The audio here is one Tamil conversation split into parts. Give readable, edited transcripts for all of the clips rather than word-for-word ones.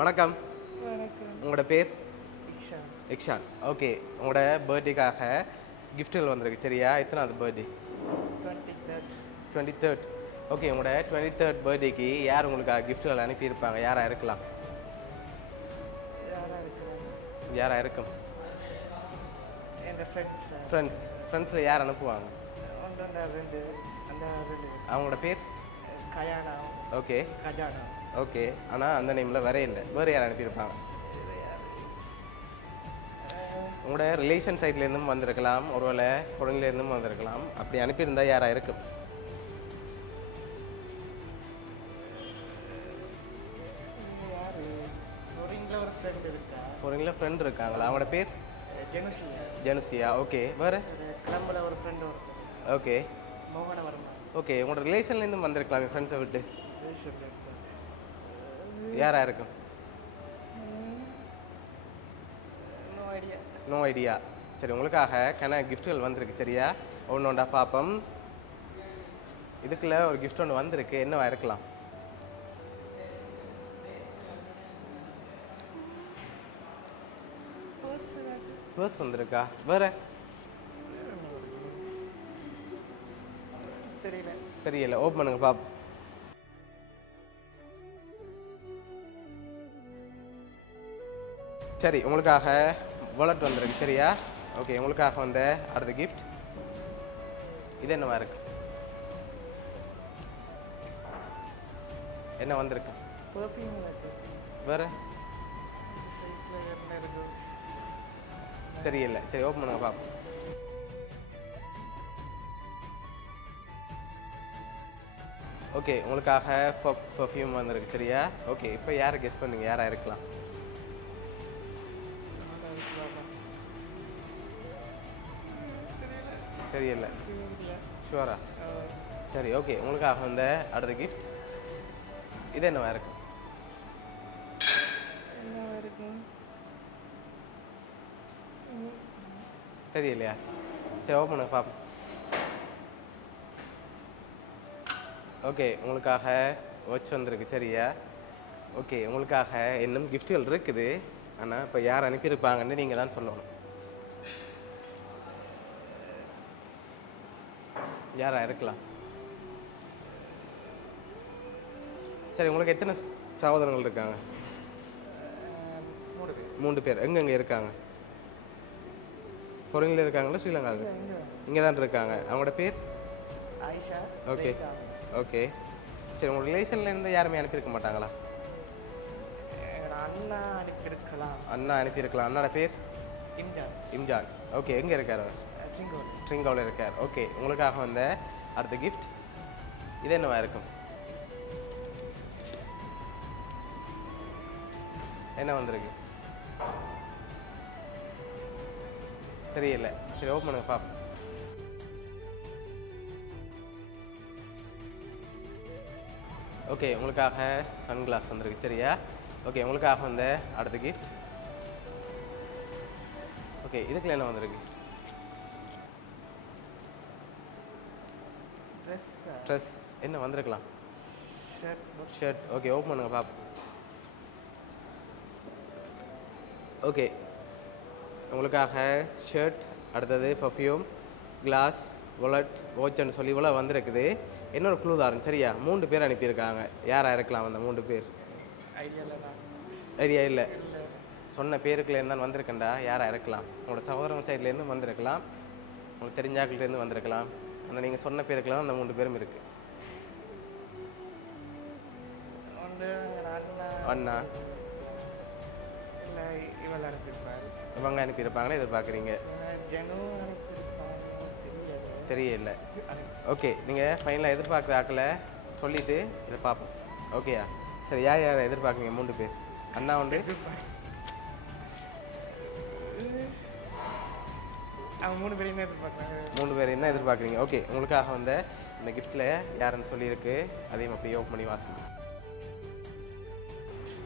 வணக்கம். வணக்கம். உங்களோட பேர்? இக்ஷா. இக்ஷான். ஓகே. உங்களோட பர்த்டேக்காக கிஃப்ட்டுகள் வந்திருக்கு சரியா? எத்தனாவது பர்த்டே? 23rd. 23rd. ஓகே. உங்களோட 23rd பர்த்டேக்கு யார் உங்களுக்காக கிஃப்ட்டுகள் அனுப்பியிருப்பாங்க? யாரா இருக்கலாம்? யாரா இருக்கிறாங்க? யாரா இருக்கும்? என் ஃப்ரெண்ட்ஸ். ஃப்ரெண்ட்ஸில் யார் அனுப்புவாங்க? ஒன்று அந்த ரெண்டு அவங்களோட பேர்? கயானா. ஓகே. கஜானா. ஓகே. ஆனால் அந்த நேமில் வரே இல்லை. வேறு யார் அனுப்பியிருப்பாங்க? உங்களோட ரிலேஷன் சைட்லேருந்தும் வந்திருக்கலாம், ஒருவேளை குழந்தைலேருந்தும் வந்திருக்கலாம். அப்படி அனுப்பியிருந்தா யாராக இருக்கும்? யாரு? ஒரு ஃப்ரெண்ட் இருக்கா. ஒரு ஃப்ரெண்ட் இருக்காங்களா? அவங்களோட பேர்? ஜெனுசியா. ஜெனுசியா. ஓகே. வேறு? கிளம்புல ஒரு ஃப்ரெண்ட் ஒருத்தர். ஓகே. மோகனவர்மா. ஓகே. உங்களோட ரிலேஷன்லேருந்தும் வந்திருக்கலாம் என் ஃப்ரெண்ட்ஸை விட்டு. யாராக இருக்கும்? No idea. சரி, உங்களுக்காக கிஃப்ட்டுகள் வந்திருக்கு சரியா? ஒன்று ஒன்றா பார்ப்போம். இதுக்குள்ள ஒரு கிஃப்ட் ஒன்று வந்திருக்கு. என்னவா இருக்கலாம்? பர்ஸ் வந்திருக்கா? வேற? தெரியல. ஓப்பன் பண்ணுங்க பாப். சரி, உங்களுக்காக வாலெட் வந்திருக்கு சரியா? ஓகே. உங்களுக்காக வந்த அடுத்த கிஃப்ட் இது என்னவா இருக்கு? என்ன வந்திருக்கு? வேற? தெரியல. சரி, ஓப்பன் பண்ணுங்க பாப். ஓகே. உங்களுக்காக பர்ஃப்யூம் வந்திருக்கு சரியா? ஓகே. இப்போ யாரை கெஸ் பண்ணுங்க, யாரா இருக்கலாம்? தெரியல. ஷுவரா? சரி, ஓகே. உங்களுக்காக வந்த அடுத்த கிஃப்ட் இது என்னவா இருக்கு? தெரியலையா? சரி, ஓப்பன் பண்ணுங்க பாப்போம். ஓகே. உங்களுக்காக வாட்ச் வந்திருக்கு சரியா? ஓகே. உங்களுக்காக இன்னும் கிஃப்ட்டுகள் இருக்குது. ஆனால் இப்போ யார் அனுப்பியிருப்பாங்கன்னு நீங்கள் தான் சொல்லணும். யாரா இருக்கலாம்? சரி, உங்களுக்கு எத்தனை சகோதரங்கள் இருக்காங்க? 3 பேர். எங்கெங்கே இருக்காங்க? ஃபாரின்ல இருக்காங்களா, ஸ்ரீலங்காவில்? இங்கே தான் இருக்காங்க. அவங்களோட பேர்? ஆயிஷா. ஓகே. ஓகே. சரி, உங்கள் ரிலேஷன்லேருந்து யாருமே அனுப்பியிருக்க மாட்டாங்களா? அண்ணா அனுப்பியிருக்கலாம். அண்ணா அனுப்பியிருக்கலாம். அண்ணாட பேர்? இம்ஜான். ஓகே. எங்கே இருக்கார்? ட்ரிங்கோவில் இருக்கார். ஓகே. உங்களுக்காக வந்த அடுத்த கிஃப்ட் இது என்னவா இருக்கும்? என்ன வந்திருக்கு? தெரியல. சரி, ஓப்பன் பண்ணுங்க பாப். ஓகே. உங்களுக்காக சன்கிளாஸ் வந்திருக்கு சரியா? ஓகே. உங்களுக்காக வந்த அடுத்த கிஃப்ட் ஓகே. இதுக்குள்ள என்ன வந்திருக்கு? ட்ரெஸ். என்ன வந்திருக்கலாம்? ஷர்ட். ஓகே. ஓப்பன் பண்ணுங்க பாப். ஓகே. உங்களுக்காக ஷர்ட், அடுத்தது பர்ஃப்யூம், கிளாஸ், வாலெட், வாட்ச்னு சொல்லி இவ்வளோ வந்திருக்குது. இன்னொரு க்ளூ தாரன் சரியா? 3 பேர் அனுப்பியிருக்காங்க. யாராக இருக்கலாம் அந்த 3 பேர்? ஐடியா இல்லை. சொன்ன பேருக்குலேருந்து தான் வந்திருக்கேன்டா. யாராக இருக்கலாம்? உங்களோட சகோதரன் சைட்லேருந்து வந்திருக்கலாம், உங்களுக்கு தெரிஞ்சாக்கிலேருந்து வந்திருக்கலாம். ஆனால் நீங்கள் சொன்ன பேருக்குலாம் அந்த 3 பேரும் இருக்குது. அண்ணா. இவங்க அனுப்பியிருப்பாங்களே எதிர்பார்க்குறீங்க? தெரியல. ஓகே. நீங்கள் ஃபைனலாக எதிர்பார்க்குற ஆக்களை சொல்லிவிட்டு இதை பார்ப்போம். ஓகேயா? சரி, யார் யாரை எதிர்பார்க்குறீங்க? 3 பேர். அண்ணா உண்டு. அவங்க 3 பேரையுமே எதிர்பார்க்குறாங்க. 3 பேர் என்ன எதிர்பார்க்குறீங்க? ஓகே. உங்களுக்காக வந்த இந்த கிஃப்ட்டில் யாருன்னு சொல்லியிருக்கு, அதையும் அப்படியே ஓப்பன் பண்ணி வாசிங்க.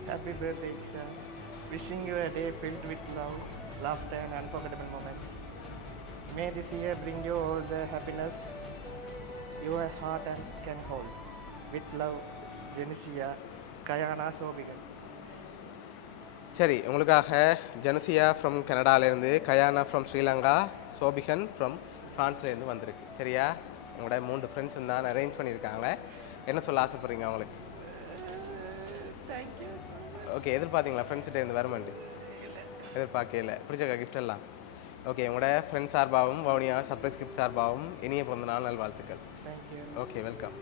Happy birthday, Isha. Wishing you a day filled with love, laughter and unforgettable moments. May this year bring you all the happiness your heart and can hold. With love, Genesia, Kayana Sobigan. சரி, உங்களுக்காக ஜெனசியா ஃப்ரம் கனடாலேருந்து, கயானா ஃப்ரம் ஸ்ரீலங்கா, சோபிகன் ஃப்ரம் ஃப்ரான்ஸ்லேருந்து வந்திருக்கு. சரியா? உங்களோட 3 ஃப்ரெண்ட்ஸ் தான் அரேஞ்ச் பண்ணியிருக்காங்க. என்ன சொல்ல ஆசைப்படுறீங்க அவங்களுக்கு? தேங்க்யூ. ஓகே, எதிர்பார்த்தீங்களா ஃப்ரெண்ட்ஸ்கிட்ட இருந்து வருமெண்டு? எதிர்பார்க்கல. பிடிச்சக்கா கிஃப்ட் எல்லாம்? ஓகே, உங்களோட ஃப்ரெண்ட்ஸ் சார்பாகவும் வவுனியா சர்ப்ரைஸ் கிஃப்ட் சார்பாகவும் இனிய பிறந்த நாள் நல்வாழ்த்துக்கள். தேங்க்யூ. Okay, welcome.